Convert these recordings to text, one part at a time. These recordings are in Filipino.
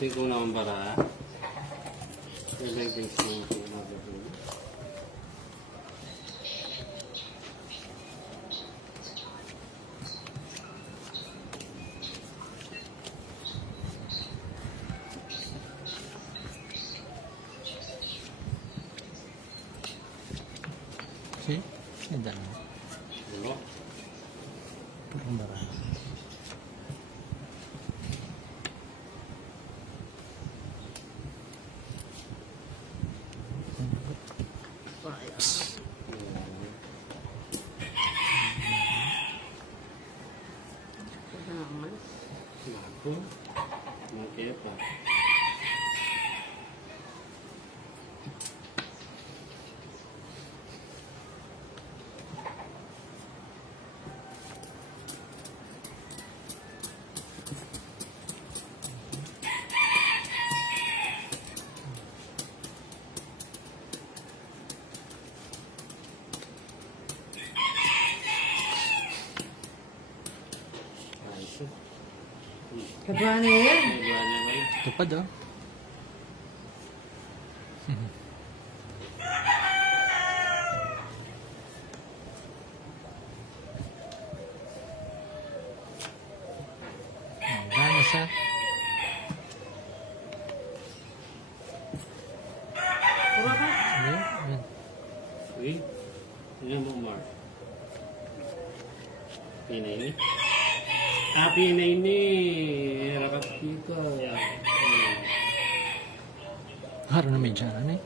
Ito ko naman para. Ilagay sa mga pinagagawa. See? Ganda na. Ano? Purong marami. Naku. Nakita pa. Ayos. Kadwa na yan. Nagawa niya ba yun? Tupad oh. Gana siya. Pura ka. Ayan, ayan. Uy. Yan mo, Mark. Pinay ni? Ah, pinay ni. Rakat dito. Haro na may dyan eh.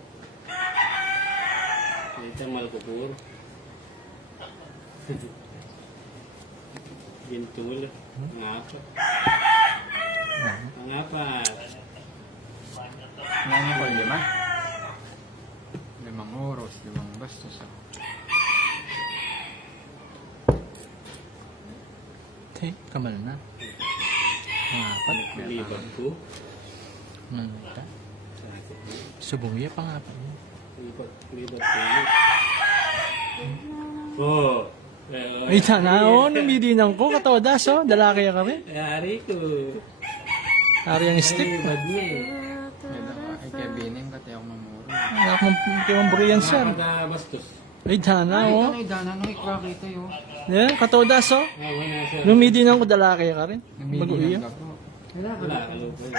Ito malkupur. Gintul. Ngapa? Ngapa? Nanya ko 5? 5 oras, 5 bastos. Okay, kamal na. Apat. Libat ko. Nanta. Sakit mo. Subuya pa nga pa. Libat ko. Oh. Ay, sana oh, namidinang ko. Katodas oh, dalaki ka rin. Yari ko. Ari ang stick. Bad niya eh. Ay kaya bining kati ako mamuro. Anak mo kayong buriyan sir. Nakakabastos. Ay, dana oh. Ay dana nung ikwa kita yo. Yan, katodas oh. Wala sir. Lumidinang ko dalaki ka rin. Baguya. Namidinan ka po. Wala ka. Wala. Ano po yun?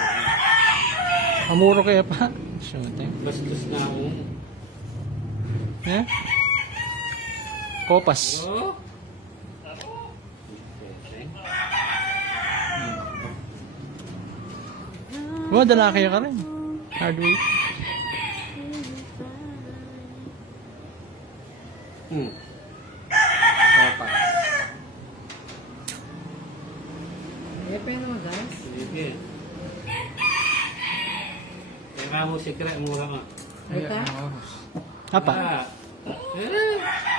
Amuro kaya pa. Shooting. Bastos na ako. Yan. Kopas. Oh. Oh, dalaki ka rin. Hardweight. Opas. Eh, pero mo guys. Sige. Kaya ka mo sikret, mura ka. Ay ta. Apa?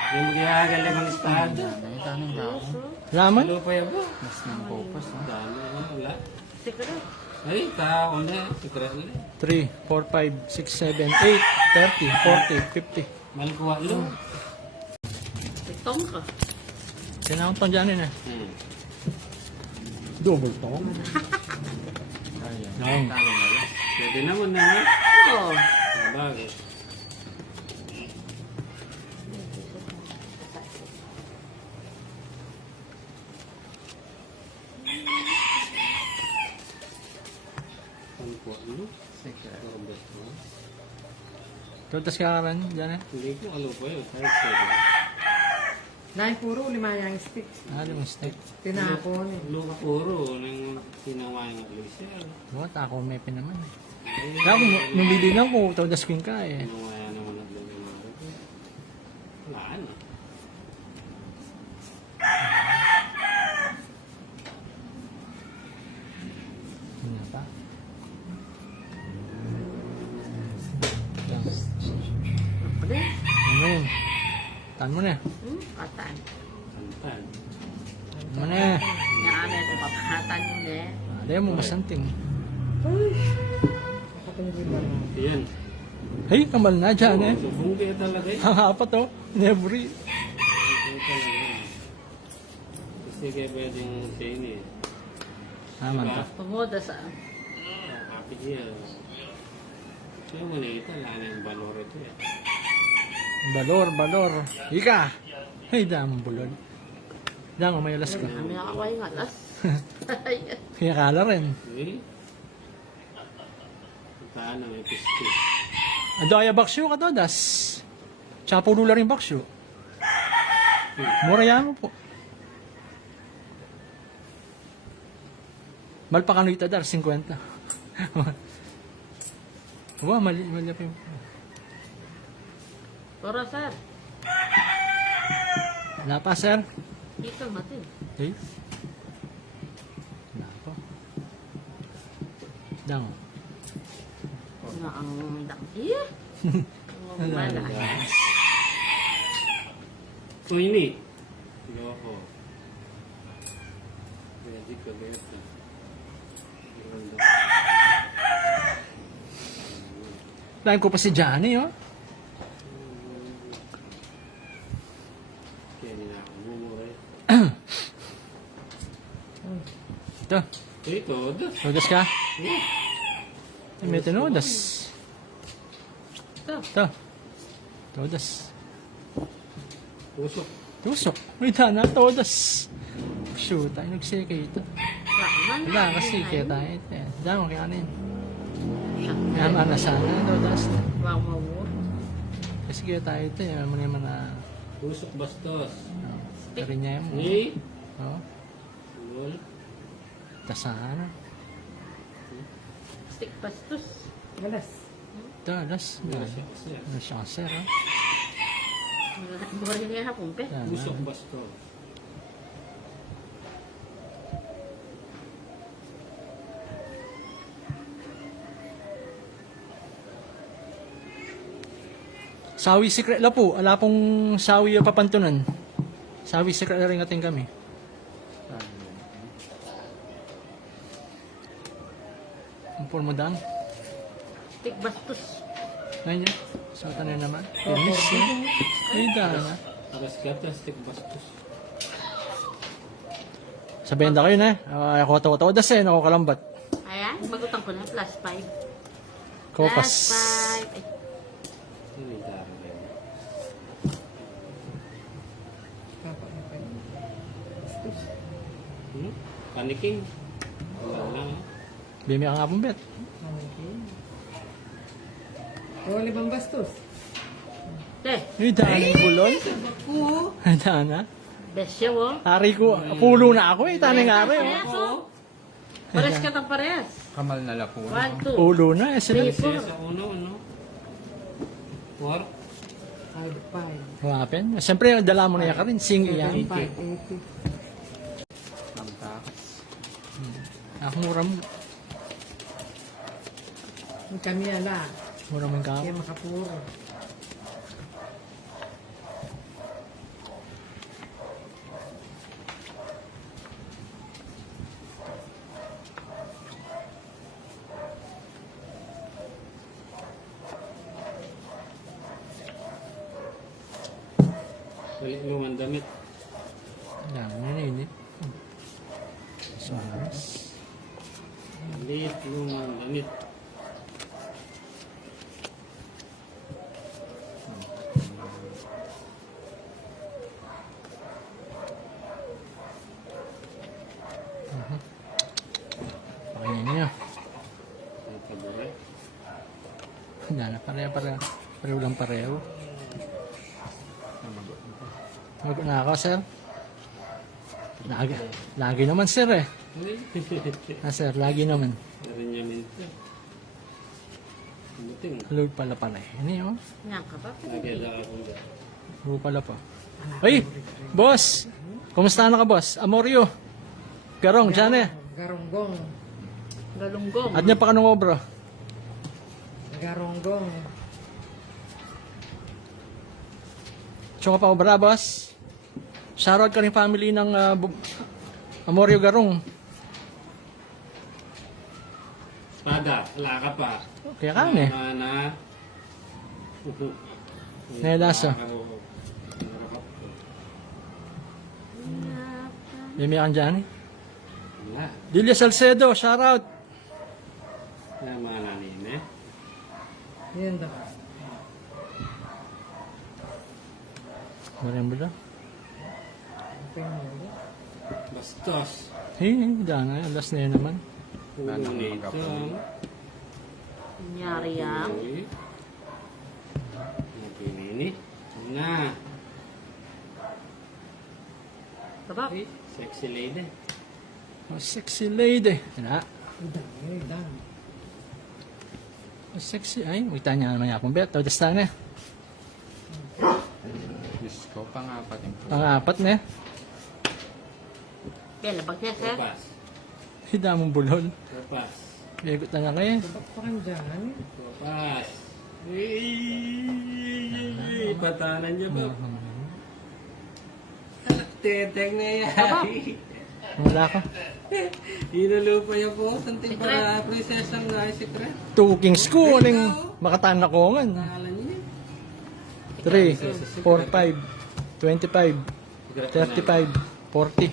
Yung magyagal limang estado. Ay tanong ka ako. Laman? Ano pa yan ba? Mas ng kopas ha. Dami, wala. Secret. Ay, tao na. Sikret na. 3, 4, 5, 6, 7, 8, 30, 40, 50. Malkuha lo. Itong ka. Tinakot pang dyan eh. Double to. Ayan. Nang. Tanong na lang. Pwede naman na. Oo. Bakit? Malkuha lo. Secret. Karabas mo. Tutas ka rin dyan eh. Hindi ko ano pa yun. Kahit sa'yo. Nine puro, lima yung stick. Alam mo stick. Tinapon eh. Luka puro. Nang tinawa yung alisir. What? Ako may pinaman eh. Kaya kung nabili lang ko, tutas ko yung kaya eh. Tinawa naman ang lumimarap. Wala na. Ano pa? Yan. Pwede? Ano yun? Tan mo na. Patan. Santan. Tan mo na. Yan ay papatan mo eh. Alam mo, masanting. Yan. Hey, kamal na dyan eh. Subong kaya talaga eh. Ang apat oh. Never. Kaya talaga eh. Kasi kaya pwedeng sa'yo eh. Naman to. Pamoda sa... Iya. Kaya maliit, wala na yung balor ito eh. Balor. Ika! Ay, damang bulol. Damo, may alas ka. Kami ako ay ngalas. Kaya kala rin. Eh? Puntaan na may pisti. Adaya baksyo ka to, das. Tsaka pulo lang rin baksyo. Mura yan mo po. Malpakano ita dar, 50. Wow, mali pa yung... Toro, sir. Wala pa, sir. Dito, matin. Okay. Wala pa. Damo. Na ang daki. Ang malas. So ini. Loko. Pwede ko ganit na. Lain ko pa si Johnny, oh. Kaya nila ako mumura eh. Ito. Ito, das. Todas ka? Ay, may tinodas. Ito. Todas. Pusok. Tusok. May dana, todas. Shoot, tayo nagsikay ito. Wala, kasi kaya tayo ito. Damo, kaya kanin. Kaya mana sana, todas. Wow, wow, wow. Kasi kaya tayo ito. Alam mo naman na... Pusok bastos. Tarin niya yung... Ni. Oh, Lol. tasana. Stick pastos. Galas. Ito, alas. Wala siya kasi. Ano siya, sir, oh. Mura niya hapon, pe. Yan, Pusok ah. bastos. Sawi secret la po. Ala pong sawi o papantunan. Sawi secret na rin ating kami. Ang forma daan. Stick bastos. Ngayon yun. So, tanay naman. Finish, eh. Ay, dana. Aras kata, stick bastos. Sa benda kayo na. Ako tawa-tawa das eh. Ako kalambat. Ayan, bagutang ko na. +5. Kopas. +5. Ay, Ano yung dara na yun? Paniking. Wala na. Bimi ka nga pong bet. Okay. O, 5 bastos. eh, Ay, dana yung bulol. Ay, dana. besyo, oh. Ari ko. Pulo na ako eh. Tanay nga rin. Parehas, oh. Parehas ka ng parehas. Kamal na lapuna. 1, 2. Pulo na. Eh, sila. Siya sa uno, ano? War? 5. Wapen. Siyempre, dala mo na yan ka rin. Sing yan. 80. Ang takas. Ako mura mo. Kami ala. Mura mo yung Kaya kapo. makapuro. Balik mo ang damit. Dami na init. Soras. Balik mo ang damit. Pakainin niyo. Ang tabure. Dana, pareho. Pareho lang pareho. Mag na ako, sir. Lagi naman, sir, eh. Ah, sir, lagi naman. Meron niya minto. Buting. Load pala pala eh. Ini, oh. Nga ka pa. Nagkala ako ba? Load pala pa. Ay, boss! Kumusta na ka, boss? Amorio. Garong, dyan eh. Garonggong. Galunggong. At niya pa kanong obra. Garonggong. Tsaka pa obra, boss. Shoutout ka rin family ng Amorio Garong. Espada, wala ka pa. Kaya ka eh. Na. Nailaso. Bimi kang dyan eh. Wala. Delia Salcedo, shoutout. Namana nini. Yan daw. Maraming ba? Pengulo. Bastos. Dana. Alas na yun naman. Ulo Ano, nito. magkapulo. Nangyari yan. Uy. Nini. Na. Baba. Sexy lady. Oh, sexy lady. Na. Dami. Oh, sexy. Ay, kita niya naman yapong bet. O, das na. Diyos ko, pang-apat yung pulo. Pang-apat na. Kaya labag niya, sir. Kapas. Damong bulol. Kapas. Bigot na lang kayo. Bakpakan dyan. Kapas. Patanan niya ba? Teteng na yan. Wala ka. Hinulupa niya po. Santing para prinsesa nga ay secret. Tuking school. Aling makatanakongan. Pangalan niya. 3, 4, 5, 25, 35, 40.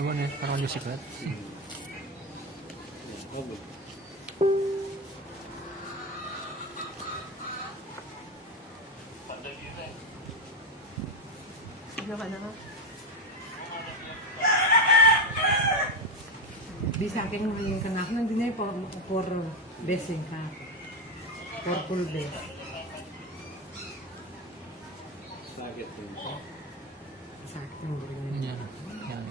Ano na, parang yung secret. Ano ka na nga? Di sa akin yung kanak. Nandun na for blessing ka. Purple best. Sakit po. Sa akin yung rin. Yan. Yan.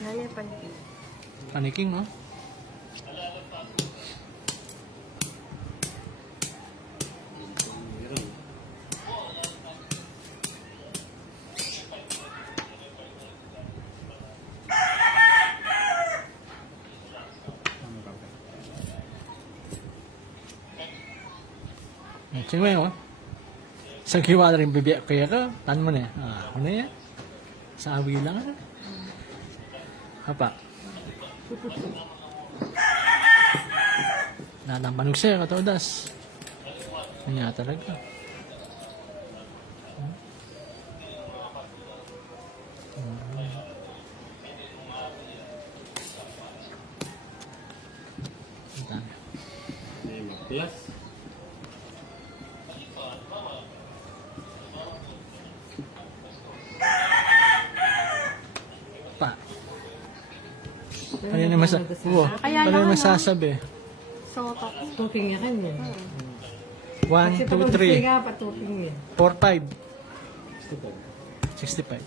Jaya paniki. Paniking, no? Meron. Ang gabi. Sige mo yun, oh. Sa kiwa na rin bibiyak kaya ka, tan mo na yan. Ako na yan. Sa awi lang, ano? Apa? Nalampanog siya, katodas. Kanya talaga. May mag-plus. Pa. Ano yung Kaya ano lang, yung ano? masasabi? Soto. Tuking niya kanya. 1, 2, 3, nga, patuking niya. 4, 5, 65.